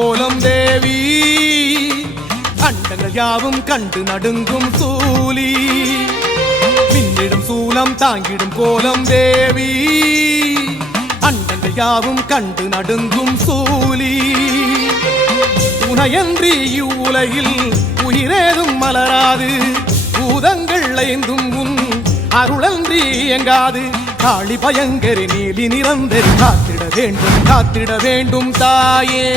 கோலம் தேவி அண்டங்கள் யாவும் கண்டு நடுங்கும் சூலி மின்னிடும் சூலம் தாங்கிடும் கோலம் தேவி அண்டங்கள் யாவும் கண்டு நடுங்கும் சூலி உனையன்றி இவ்வுலகில் உயிரேதும் மலராது பூதங்கள் ஐந்தும் உன் அருளன்றி எங்காது காளி பயங்கரி நீலி நிரந்தரி காத்திட வேண்டும் தாயே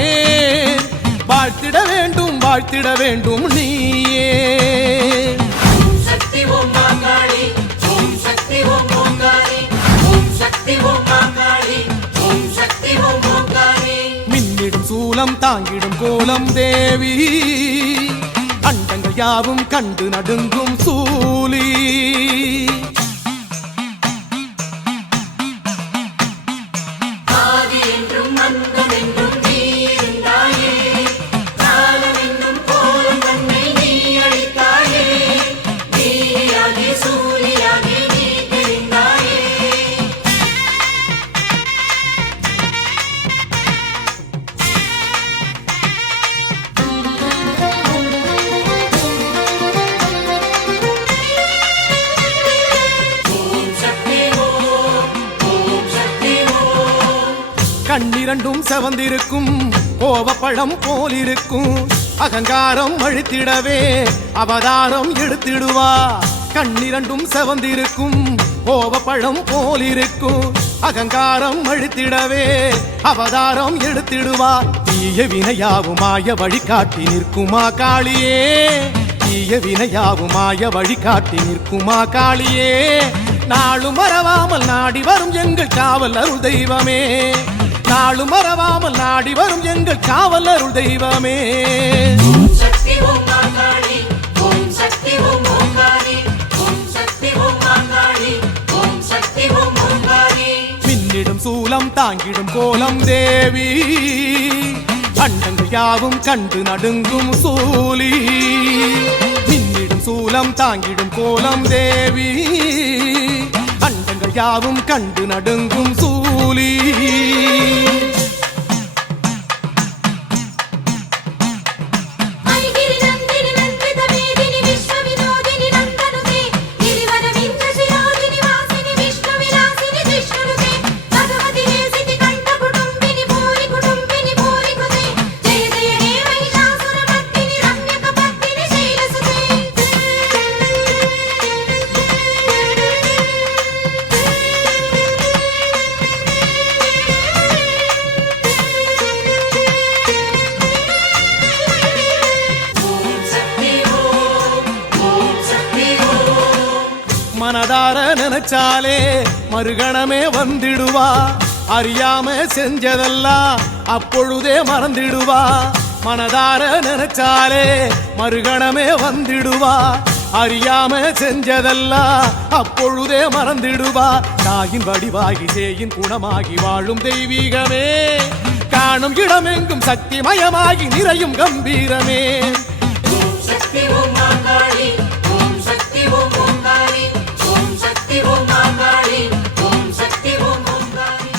வாழ்த்திட வேண்டும் நீயே ஓம் சக்தி ஓம் மாகாளி ஓம் சக்தி ஓம் ஓங்காரி ஓம் சக்தி ஓம் மாகாளி ஓம் சக்தி ஓம் ஓங்காரி மின்னிடும் சூலம் தாங்கிடும் கோலம் தேவி அண்டங்கள் யாவும் கண்டு நடுங்கும் சூலி கண்ணிரண்டும் செவந்திருக்கும் கோவப்பழம் போலிருக்கும் அகங்காரம் அழித்திடவே அவதாரம் எடுத்திடுவா கண்ணிரண்டும் செவந்திருக்கும் கோவப்பழம் போலிருக்கும் அகங்காரம் அழித்திடவே அவதாரம் எடுத்திடுவா தீய வினையாவுமாய வழிகாட்டி நிற்குமா காளியே தீய வினையாவுமாய வழிகாட்டி நிற்குமா காளியே நாளும் மறவாமல் நாடி வரும் எங்கள் காவல் அருள் தெய்வமே நாளும் மறவாமல் நாடி வரும் எங்கள் காவல் அருள் தெய்வமே ஓம் சக்தி ஓம் மாகாளி ஓம் சக்தி ஓம் ஓங்காரி ஓம் சக்தி ஓம் மாகாளி ஓம் சக்தி ஓம் ஓங்காரி மின்னிடும் சூலம் தாங்கிடும் கோலம் தேவி அண்டங்கள் யாவும் கண்டு நடுங்கும் சூலி மின்னிடும் சூலம் தாங்கிடும் கோலம் தேவி அண்டங்கள் யாவும் கண்டு நடுங்கும் சூலி மனதார நினைச்சாலே மறுகணமே வந்திடுவா அறியாம செஞ்சதெல்லாம் அப்பொழுதே மறந்திடுவா மனதார நினைச்சாலே மறுகணமே வந்திடுவா அறியாம செஞ்சதெல்லாம் அப்பொழுதே மறந்திடுவா தாயின் வடிவாகி சேயின் குணமாகி வாழும் தெய்வீகமே காணும் இடமெங்கும் சக்திமயமாகி நிறையும் கம்பீரமே ஓம் சக்தி ஓம் மாகாளி ஓம் சக்தி ஓம் ஓங்காரி ஓம் சக்தி ஓம் மாகாளி ஓம் சக்தி ஓம் ஓங்காரி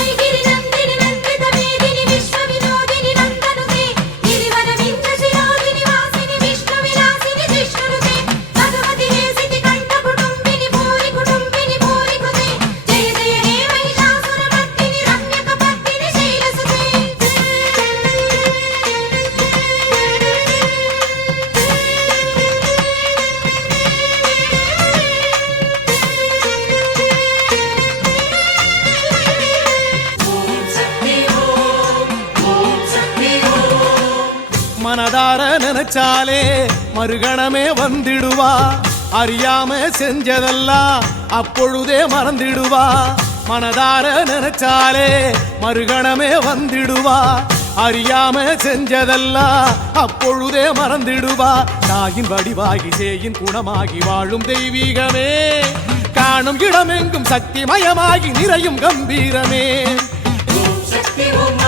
ஐகிரி நந்தினி நந்தித மேதினி விஸ்வ வினோதினி நந்தனுதே ಗಿರಿವರ ವಿಂಧ್ಯ ಶಿರೋಧಿನಿ ವಾಸಿನಿ ವಿಷ್ಣು ವಿಲಾಸಿನಿ ಜಿಷ್ಣುನುತೆ ಭಗವತಿ ಹೇಸಿತಿ ಕಂಠ ಕುಟುಂಬಿನಿ ಭೂರಿ ಕೃತೆ ಜಯ ಜಯ ಹೇ ಮಹಿಷಾಸುರ ಮರ್ದಿನಿ ರಮ್ಯಕ ಪದ್ಮಿನಿ ಶೈಲಸುತೆ மனதார நினைச்சாலே மறுகணமே வந்திடுவா அறியாம செஞ்சதெல்லாம் அப்பொழுதே மறந்திடுவா மனதார நினைச்சாலே மறுகணமே வந்திடுவா அறியாம செஞ்சதெல்லாம் அப்பொழுதே மறந்திடுவா தாயின் வடிவாகி சேயின் குணமாகி வாழும் தெய்வீகமே காணும் இடமெங்கும் சக்திமயமாகி நிறையும் கம்பீரமே ஓம் சக்தி ஓம்